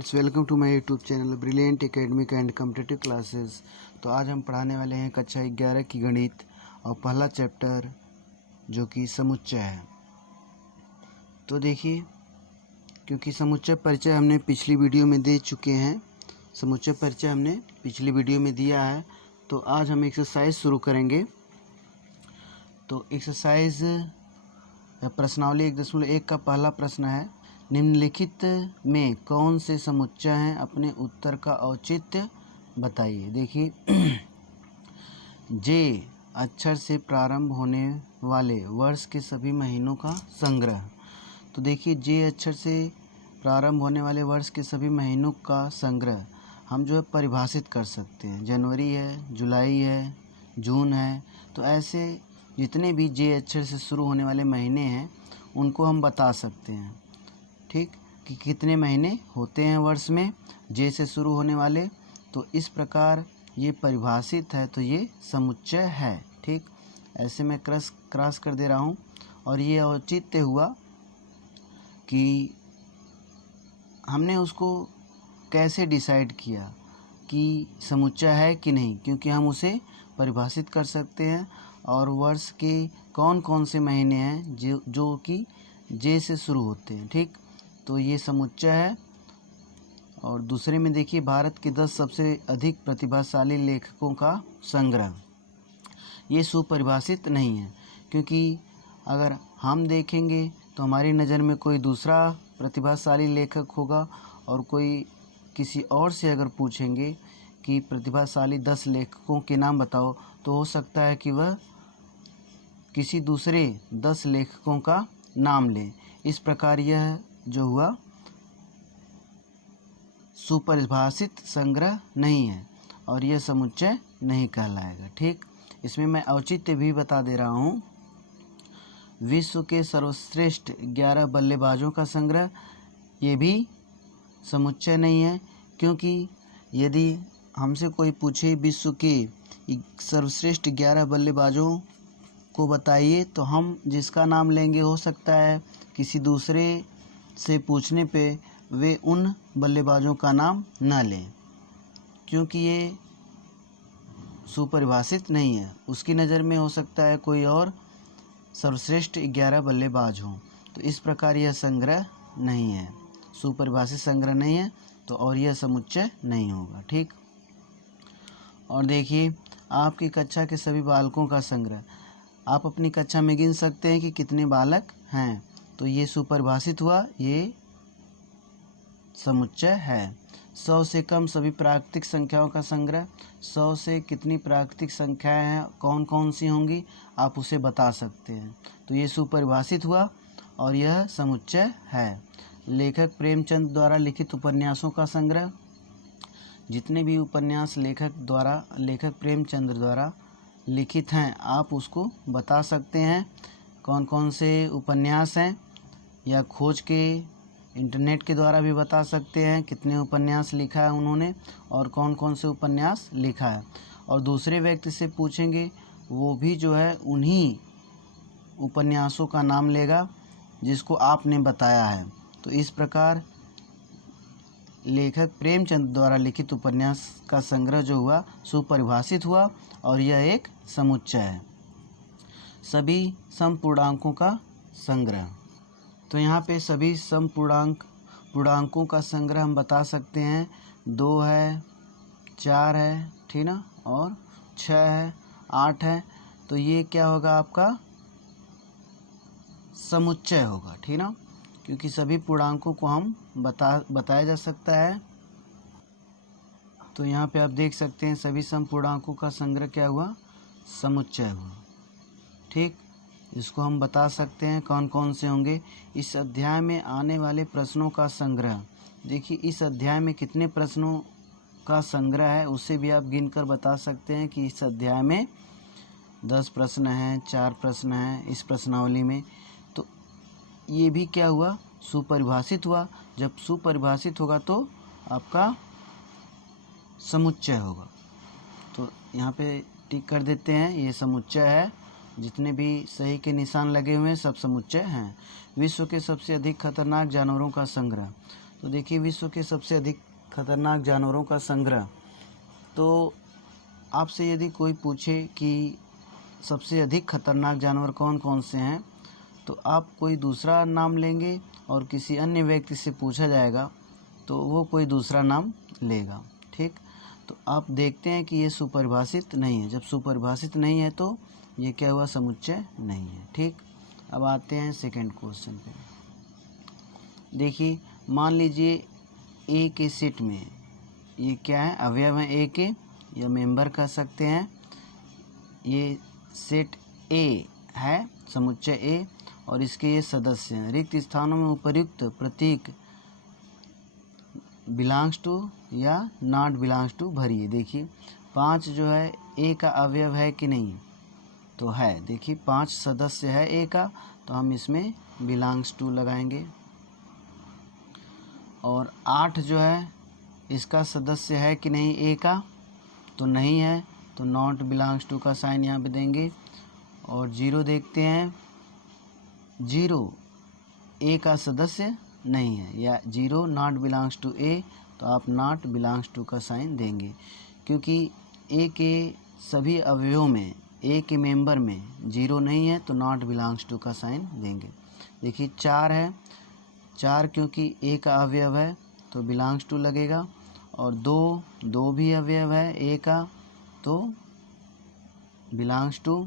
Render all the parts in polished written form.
Friends, welcome to my YouTube channel Brilliant Academic and competitive classes. तो आज हम पढ़ाने वाले हैं कक्षा 11 की गणित और पहला चैप्टर जो कि समुच्चय है। तो देखिए, क्योंकि समुच्चय परिचय हमने पिछली वीडियो में दे चुके हैं, समुच्चय परिचय हमने पिछली वीडियो में दिया है, तो आज हम एक्सरसाइज शुरू करेंगे। तो एक्सरसाइज प्रश्नावली 1.1 का पहला प्रश्न है, निम्नलिखित में कौन से समुच्चय हैं, अपने उत्तर का औचित्य बताइए। देखिए, जे अक्षर से प्रारंभ होने वाले वर्ष के सभी महीनों का संग्रह। तो देखिए, जे अक्षर से प्रारंभ होने वाले वर्ष के सभी महीनों का संग्रह हम जो है परिभाषित कर सकते हैं। जनवरी है, जुलाई है, जून है, तो ऐसे जितने भी जे अक्षर से शुरू होने वाले महीने हैं उनको हम बता सकते हैं, ठीक, कि कितने महीने होते हैं वर्ष में जे से शुरू होने वाले। तो इस प्रकार ये परिभाषित है, तो ये समुच्चय है। ठीक, ऐसे मैं क्रॉस कर दे रहा हूँ। और ये औचित्य हुआ कि हमने उसको कैसे डिसाइड किया कि समुच्चय है कि नहीं, क्योंकि हम उसे परिभाषित कर सकते हैं और वर्ष के कौन कौन से महीने हैं जो कि जे से शुरू होते हैं। ठीक, तो ये समुच्चय है। और दूसरे में देखिए, भारत के 10 सबसे अधिक प्रतिभाशाली लेखकों का संग्रह। ये सुपरिभाषित नहीं है, क्योंकि अगर हम देखेंगे तो हमारी नज़र में कोई दूसरा प्रतिभाशाली लेखक होगा और कोई किसी और से अगर पूछेंगे कि प्रतिभाशाली 10 लेखकों के नाम बताओ, तो हो सकता है कि वह किसी दूसरे 10 लेखकों का नाम लें। इस प्रकार यह जो हुआ सुपरिभाषित संग्रह नहीं है और यह समुच्चय नहीं कहलाएगा। ठीक, इसमें मैं औचित्य भी बता दे रहा हूँ। विश्व के सर्वश्रेष्ठ 11 बल्लेबाजों का संग्रह, ये भी समुच्चय नहीं है, क्योंकि यदि हमसे कोई पूछे विश्व के सर्वश्रेष्ठ 11 बल्लेबाजों को बताइए, तो हम जिसका नाम लेंगे हो सकता है किसी दूसरे से पूछने पे वे उन बल्लेबाजों का नाम न लें, क्योंकि ये सुपरिभाषित नहीं है। उसकी नज़र में हो सकता है कोई और सर्वश्रेष्ठ 11 बल्लेबाज हों। तो इस प्रकार यह संग्रह नहीं है, सुपरिभाषित संग्रह नहीं है, तो और यह समुच्चय नहीं होगा। ठीक, और देखिए, आपकी कक्षा के सभी बालकों का संग्रह। आप अपनी कक्षा में गिन सकते हैं कि कितने बालक हैं, तो ये सुपरिभाषित हुआ, ये समुच्चय है। 100 से कम सभी प्राकृतिक संख्याओं का संग्रह। 100 से कितनी प्राकृतिक संख्याएं हैं, कौन कौन सी होंगी, आप उसे बता सकते हैं, तो ये सुपरिभाषित हुआ और यह समुच्चय है। लेखक प्रेमचंद द्वारा लिखित उपन्यासों का संग्रह। जितने भी उपन्यास लेखक प्रेमचंद द्वारा लिखित हैं, आप उसको बता सकते हैं कौन कौन से उपन्यास हैं, या खोज के इंटरनेट के द्वारा भी बता सकते हैं कितने उपन्यास लिखा है उन्होंने और कौन कौन से उपन्यास लिखा है। और दूसरे व्यक्ति से पूछेंगे, वो भी जो है उन्हीं उपन्यासों का नाम लेगा जिसको आपने बताया है। तो इस प्रकार लेखक प्रेमचंद द्वारा लिखित उपन्यास का संग्रह जो हुआ सुपरिभाषित हुआ और यह एक समुच्चय है। सभी समपूर्णांकों का संग्रह। तो यहाँ पे सभी समपूर्णांकों का संग्रह हम बता सकते हैं। 2 है, 4 है, ठीक ना, और 6 है, 8 है, तो ये क्या होगा, आपका समुच्चय होगा, ठीक ना, क्योंकि सभी पूर्णांकों को हम बताया जा सकता है। तो यहाँ पे आप देख सकते हैं सभी समपूर्णांकों का संग्रह क्या हुआ, समुच्चय हुआ। ठीक, इसको हम बता सकते हैं कौन कौन से होंगे। इस अध्याय में आने वाले प्रश्नों का संग्रह। देखिए, इस अध्याय में कितने प्रश्नों का संग्रह है उसे भी आप गिनकर बता सकते हैं कि इस अध्याय में 10 प्रश्न हैं, 4 प्रश्न हैं इस प्रश्नावली में। तो ये भी क्या हुआ, सुपरिभाषित हुआ। जब सुपरिभाषित होगा तो आपका समुच्चय होगा। तो यहाँ पे टिक कर देते हैं, ये समुच्चय है। जितने भी सही के निशान लगे हुए हैं सब समुच्चय हैं। विश्व के सबसे अधिक खतरनाक जानवरों का संग्रह। तो देखिए विश्व के सबसे अधिक खतरनाक जानवरों का संग्रह। तो आपसे यदि कोई पूछे कि सबसे अधिक खतरनाक जानवर कौन कौन से हैं, तो आप कोई दूसरा नाम लेंगे और किसी अन्य व्यक्ति से पूछा जाएगा तो वो कोई दूसरा नाम लेगा। ठीक, तो आप देखते हैं कि ये सुपरिभाषित नहीं है। जब सुपरिभाषित नहीं है तो ये क्या हुआ, समुच्चय नहीं है। ठीक, अब आते हैं सेकंड क्वेश्चन पे। देखिए मान लीजिए ए के सेट में ये क्या है, अवयव है ए के, या मेंबर कह सकते हैं। ये सेट ए है, समुच्चय ए, और इसके ये सदस्य हैं। रिक्त स्थानों में उपर्युक्त प्रतीक बिलोंग्स टू या नॉट बिलोंग्स टू भरिए। देखिए 5 जो है ए का अवयव है कि नहीं, तो है। देखिए 5 सदस्य है ए का, तो हम इसमें बिलोंग्स टू लगाएंगे। और 8 जो है इसका सदस्य है कि नहीं ए का, तो नहीं है, तो नॉट बिलोंग्स टू का साइन यहाँ पे देंगे। और 0 देखते हैं, 0 ए का सदस्य नहीं है, या 0 नॉट बिलोंग्स टू ए, तो आप नॉट बिलोंग्स टू का साइन देंगे। क्योंकि ए के सभी अवयवों में, ए के मेंबर में 0 नहीं है, तो नॉट बिलोंग्स टू का साइन देंगे। देखिए 4 है, 4 क्योंकि ए का अवयव है तो बिलोंग्स टू लगेगा। और 2 भी अवयव है ए का, तो बिलोंग्स टू।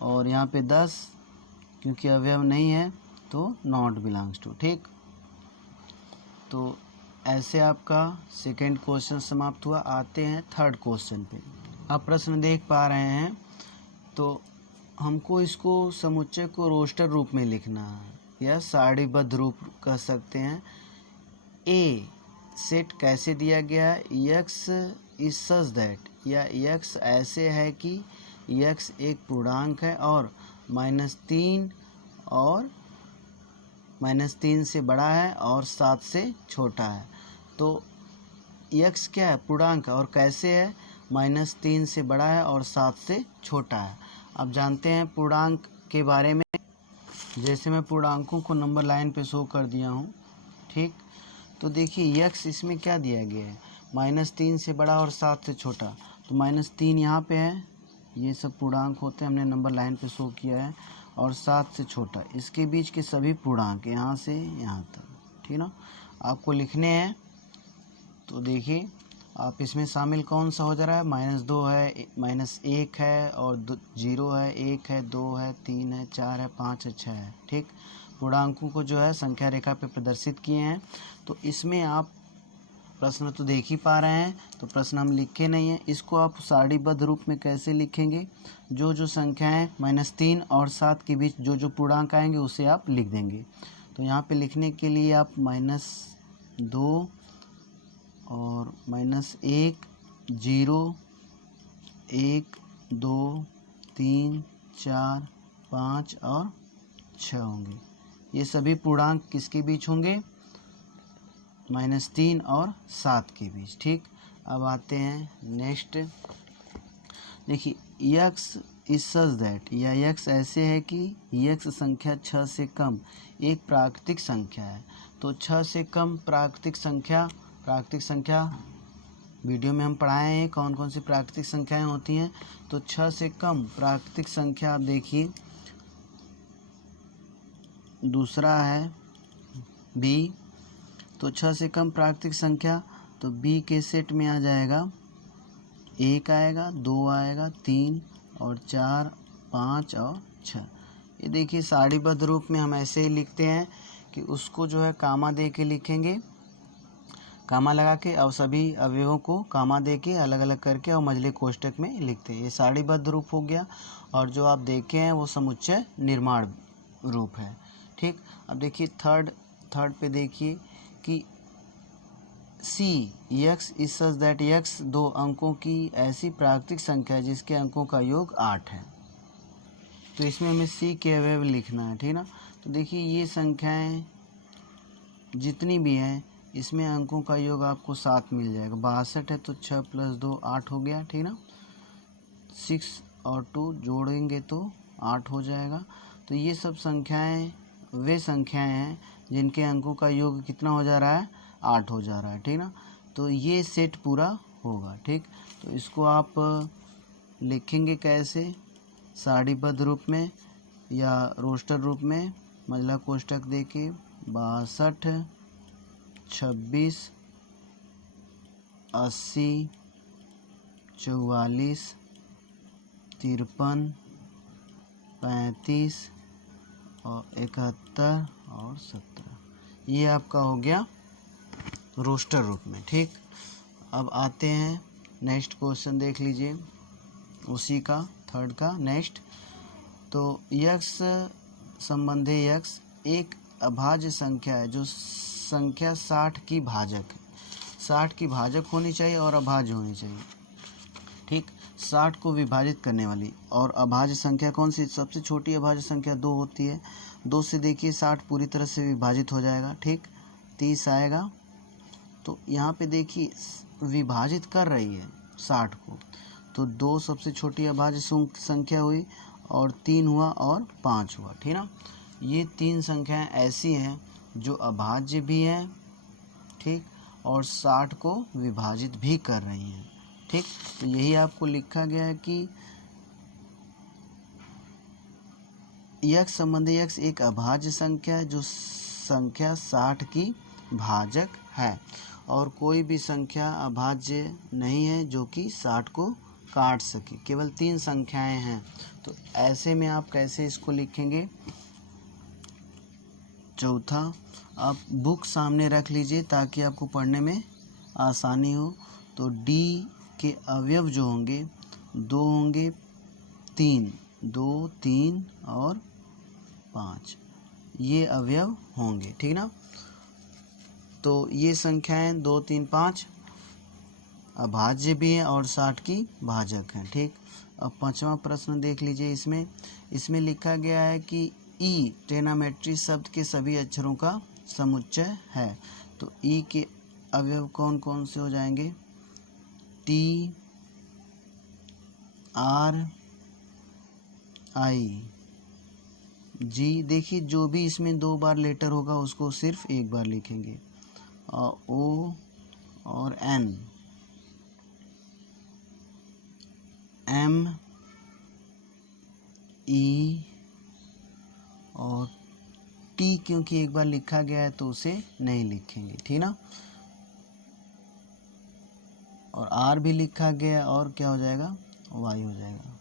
और यहाँ पे 10 क्योंकि अवयव नहीं है तो नॉट बिलोंग्स टू। ठीक, तो ऐसे आपका सेकंड क्वेश्चन समाप्त हुआ। आते हैं थर्ड क्वेश्चन पे। आप प्रश्न देख पा रहे हैं, तो हमको इसको समुच्चय को रोस्टर रूप में लिखना है या सारणीबद्ध रूप कह सकते हैं। ए सेट कैसे दिया गया है, यक्स इज सच दैट, या यक्स ऐसे है कि यक्स एक पूर्णांक है और -3 और -3 से बड़ा है और 7 से छोटा है। तो यक्स क्या है, पूर्णांक है, और कैसे है, -3 से बड़ा है और 7 से छोटा है। अब जानते हैं पूर्णांक के बारे में। जैसे मैं पूर्णांकों को नंबर लाइन पे शो कर दिया हूँ। ठीक, तो देखिए यक्स इसमें क्या दिया गया है, -3 से बड़ा और 7 से छोटा, तो -3 यहाँ पे है, ये सब पूर्णांक होते हैं, हमने नंबर लाइन पे शो किया है। और 7 से छोटा, इसके बीच के सभी पूर्णांक यहाँ से यहाँ तक। ठीक ना, आपको लिखने हैं। तो देखिए आप इसमें शामिल कौन सा हो जा रहा है, -2 है, -1 है, और 0 है, 1 है, 2 है, 3 है, 4 है, 5 है, 6 है। ठीक, पूर्णांकों को जो है संख्या रेखा पे प्रदर्शित किए हैं। तो इसमें आप प्रश्न तो देख ही पा रहे हैं, तो प्रश्न हम लिखे नहीं है। इसको आप सारणीबद्ध रूप में कैसे लिखेंगे, जो जो संख्याएं -3 और 7 के बीच जो जो पूर्णांक आएंगे उसे आप लिख देंगे। तो यहाँ पे लिखने के लिए आप -2 और -1, 0, 1, 2, 3, 4, 5 और 6 होंगे। ये सभी पूर्णांक किसके बीच होंगे, -3 और 7 के बीच। ठीक, अब आते हैं नेक्स्ट। देखिए यक्स इज सच दैट, या यक्स ऐसे है कि यक्स संख्या 6 से कम एक प्राकृतिक संख्या है। तो 6 से कम प्राकृतिक संख्या वीडियो में हम पढ़ाए हैं कौन कौन सी प्राकृतिक संख्याएं होती हैं। तो 6 से कम प्राकृतिक संख्या आप देखिए, दूसरा है बी। तो 6 से कम प्राकृतिक संख्या, तो बी के सेट में आ जाएगा 1 आएगा, 2 आएगा, 3 और 4, 5 और 6। ये देखिए सारणीबद्ध रूप में हम ऐसे ही लिखते हैं कि उसको जो है कामा दे के लिखेंगे, कामा लगा के, और सभी अवयवों को कामा दे के अलग अलग करके और मझले कोष्ठक में लिखते हैं। ये सारणीबद्ध रूप हो गया। और जो आप देखे हैं वो समुच्चय निर्माण रूप है। ठीक, अब देखिए थर्ड पे देखिए कि see x is such that x 2 अंकों की ऐसी प्राकृतिक संख्या है जिसके अंकों का योग 8 है। तो इसमें हमें सी के अवयव लिखना है। ठीक ना, तो देखिए ये संख्याएं जितनी भी हैं इसमें अंकों का योग आपको 7 मिल जाएगा। 62 है तो 6 + 2 8 हो गया। ठीक ना, 6 और 2 जोड़ेंगे तो 8 हो जाएगा। तो ये सब संख्याएं वे संख्याएं हैं जिनके अंकों का योग कितना हो जा रहा है, 8 हो जा रहा है, ठीक ना। तो ये सेट पूरा होगा, ठीक। तो इसको आप लिखेंगे कैसे, सारणीबद्ध रूप में या रोस्टर रूप में, महिला कोष्टक देके 62, 26, 80, 44, 53, 35 और 71 और 17। ये आपका हो गया रोस्टर रूप में, ठीक। अब आते हैं नेक्स्ट क्वेश्चन, देख लीजिए उसी का थर्ड का नेक्स्ट। तो यक्स संबंधी यक्स एक अभाज्य संख्या है जो संख्या 60 की भाजक है। 60 की भाजक होनी चाहिए और अभाज्य होनी चाहिए, ठीक। 60 को विभाजित करने वाली और अभाज्य संख्या कौन सी, सबसे छोटी अभाज्य संख्या 2 होती है। 2 से देखिए 60 पूरी तरह से विभाजित हो जाएगा, ठीक। 30 आएगा। तो यहाँ पे देखिए विभाजित कर रही है 60 को, तो 2 सबसे छोटी अभाज्य संख्या हुई और 3 हुआ और 5 हुआ, ठीक ना। ये 3 संख्याएं ऐसी हैं जो अभाज्य भी हैं, ठीक, और 60 को विभाजित भी कर रही हैं, ठीक। तो यही आपको लिखा गया है कि यक्स संबंधी यक्स एक अभाज्य संख्या है जो संख्या 60 की भाजक है, और कोई भी संख्या अभाज्य नहीं है जो कि 60 को काट सके। केवल 3 संख्याएं हैं। तो ऐसे में आप कैसे इसको लिखेंगे। चौथा, आप बुक सामने रख लीजिए ताकि आपको पढ़ने में आसानी हो। तो डी के अवयव जो होंगे 2 होंगे, 3, 2, 3 और 5, ये अवयव होंगे, ठीक ना। तो ये संख्याएं 2, 3, 5 अभाज्य भी हैं और 60 की भाजक हैं, ठीक। अब 5वां प्रश्न देख लीजिए। इसमें लिखा गया है कि ई ट्रिग्नोमेट्री शब्द के सभी अक्षरों का समुच्चय है। तो ई के अवयव कौन कौन से हो जाएंगे, टी, आर, आई, जी। देखिए जो भी इसमें 2 बार लेटर होगा उसको सिर्फ 1 बार लिखेंगे, और ओ और एन, एम, ई और टी क्योंकि 1 बार लिखा गया है तो उसे नहीं लिखेंगे, ठीक ना। और आर भी लिखा गया और क्या हो जाएगा, वाई हो जाएगा,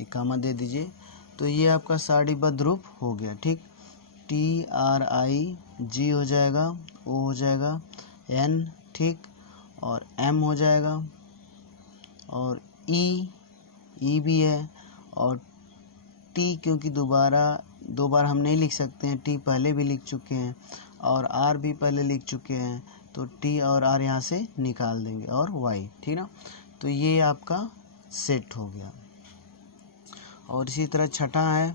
एक कामा दे दीजिए। तो ये आपका सारणीबद्ध रूप हो गया, ठीक। टी, आर, आई, जी हो जाएगा, ओ हो जाएगा, एन, ठीक, और एम हो जाएगा, और ई भी है, और टी क्योंकि 2 बार हम नहीं लिख सकते हैं, टी पहले भी लिख चुके हैं और आर भी पहले लिख चुके हैं, तो टी और आर यहाँ से निकाल देंगे, और वाई, ठीक ना। तो ये आपका सेट हो गया। और इसी तरह छठा है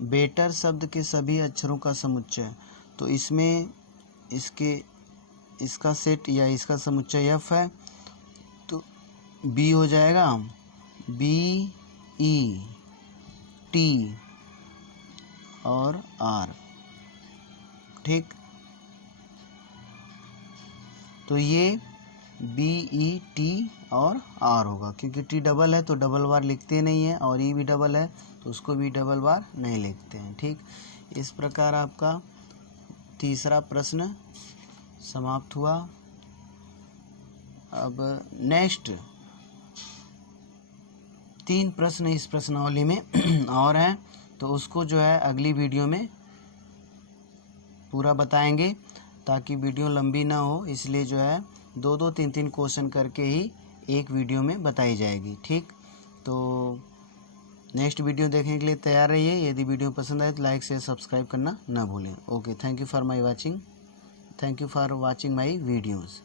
बेटर शब्द के सभी अक्षरों का समुच्चय। तो इसमें इसका सेट या इसका समुच्चय एफ है, तो बी हो जाएगा, बी, ई, टी और आर, ठीक। तो ये बी, ई, टी और आर होगा, क्योंकि टी डबल है तो डबल बार लिखते नहीं हैं, और ई भी डबल है तो उसको भी डबल बार नहीं लिखते हैं, ठीक। इस प्रकार आपका तीसरा प्रश्न समाप्त हुआ। अब नेक्स्ट 3 प्रश्न इस प्रश्नावली में और हैं, तो उसको जो है अगली वीडियो में पूरा बताएंगे, ताकि वीडियो लंबी ना हो, इसलिए जो है 2-2, 3-3 क्वेश्चन करके ही एक वीडियो में बताई जाएगी, ठीक। तो नेक्स्ट वीडियो देखने के लिए तैयार रहिए। यदि वीडियो पसंद आए तो लाइक शेयर सब्सक्राइब करना ना भूलें। Okay, thank you for watching my videos.